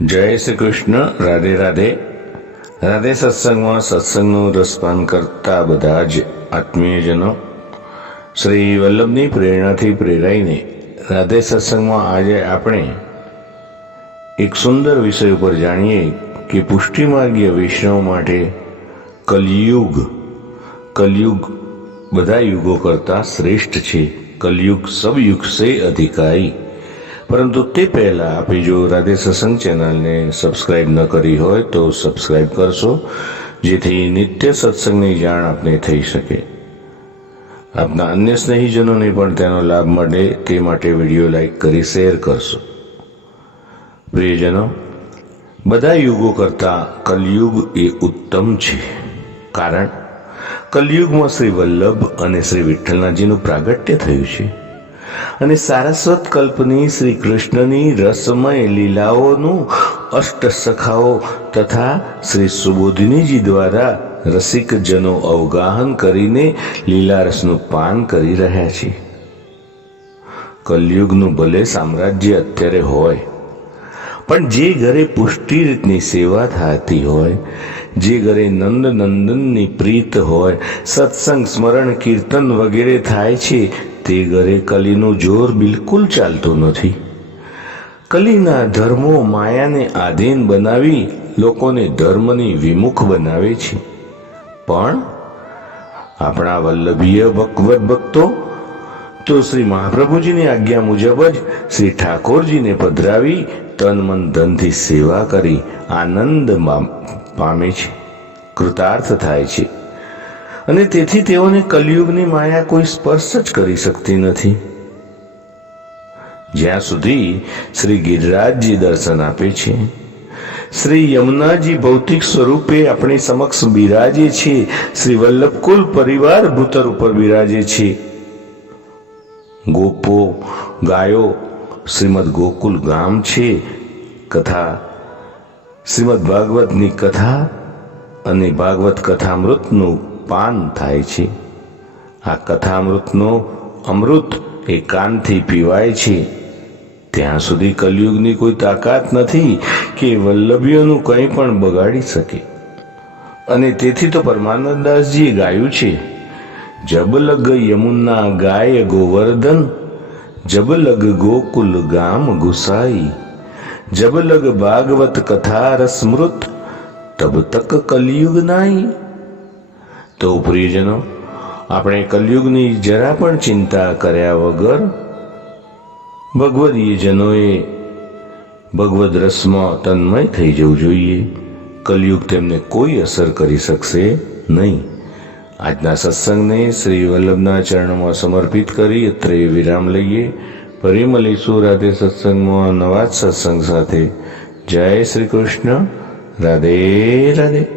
જય શ્રી કૃષ્ણ. રાધે રાધે. રાધે સત્સંગમાં સત્સંગનું રસપાન કરતા બધા જ આત્મીયજનો શ્રી વલ્લભની પ્રેરણાથી પ્રેરાઈને રાધે સત્સંગમાં આજે આપણે એક સુંદર વિષય ઉપર જાણીએ કે પુષ્ટિમાર્ગીય વૈષ્ણવ માટે કલયુગ કલયુગ બધા યુગો કરતાં શ્રેષ્ઠ છે. કલયુગ સબયુગ સે અધિકારી. પરંતુ તે પહેલાં આપે જો રાધે સત્સંગ ચેનલને સબસ્ક્રાઈબ ન કરી હોય તો સબસ્ક્રાઈબ કરશો, જેથી નિત્ય સત્સંગની જાણ આપને થઈ શકે. આપના અન્ય સ્નેહીજનોને પણ તેનો લાભ મળે તે માટે વીડિયો લાઈક કરી શેર કરશો. પ્રિયજનો, બધા યુગો કરતાં કલયુગ એ ઉત્તમ છે. કારણ, કલયુગમાં શ્રી વલ્લભ અને શ્રી વિઠ્ઠલનાથજીનું પ્રાગટ્ય થયું છે. અને સારસ્વત કલ્પની શ્રી કૃષ્ણની રસમય લીલાઓનું અષ્ટ સખાઓ તથા શ્રી સુબોધિનીજી દ્વારા રસિકજનો અવગાહન કરીને લીલારસનું પાન કરી રહ્યા છે. કલયુગનું ભલે સામ્રાજ્ય અત્યારે હોય, પણ જે ઘરે પુષ્ટિ રીતની સેવા થતી હોય, જે ઘરે નંદ નંદનની પ્રીત હોય, સત્સંગ સ્મરણ કીર્તન વગેરે થાય છે તે ઘરે કલીનું જોર બિલકુલ ચાલતું નથી. કલીના ધર્મો માયાને આધીન બનાવી લોકોને ધર્મની વિમુખ બનાવે છે. પણ આપણા વલ્લભીય ભગવત ભક્તો, તો શ્રી મહાપ્રભુજીની આજ્ઞા મુજબ જ શ્રી ઠાકોરજીને પધરાવી તન મન ધનથી સેવા કરી આનંદ પામે છે. કૃતાર્થ થાય છે. અને તેથી તેઓને કલયુગની માયા કોઈ સ્પર્શ જ કરી શકતી નથી. જ્યાં સુધી શ્રી ગિરિરાજજી દર્શન આપે છે, શ્રી યમુનાજી ભૌતિક સ્વરૂપે આપણી સમક્ષ બિરાજે છે, શ્રી વલ્લભકુલ પરિવાર ભૂતર ઉપર બિરાજે છે. ગોપો, ગાયો, શ્રીમદ ગોકુલ ગામ છે, કથા, શ્રીમદ ભાગવતની કથા અને ભાગવત કથામૃતનું પાન થાય છે. આ કથામૃતનો અમૃત એ કાનથી પીવાય છે. ત્યાં સુધી કલયુગની કોઈ તાકાત નથી કે વલ્લભીઓનું કંઈ પણ બગાડી શકે. અને તેથી તો પરમાનંદાસજીએ ગાયું છે જબલગ યમુના ગાય ગોવર્ધન જબલગ ગોકુલ ગામ ગુસાઈ જબલગ ભાગવત કથા રસમૃત, તબ તક કલયુગ નાઈ. તો પ્રિયજનો, આપણે કલયુગની જરા પણ ચિંતા કર્યા વગર ભગવદીયજનોએ ભગવદ રસમાં તન્મય થઈ જવું જોઈએ. કલયુગ તેમને કોઈ અસર કરી શકશે નહીં. આજના સત્સંગને શ્રી વલ્લભના ચરણોમાં સમર્પિત કરી અત્રે વિરામ લઈએ. ફરી મળીશું રાધે સત્સંગમાં નવા જ સત્સંગ સાથે. જય શ્રી કૃષ્ણ. રાધે રાધે.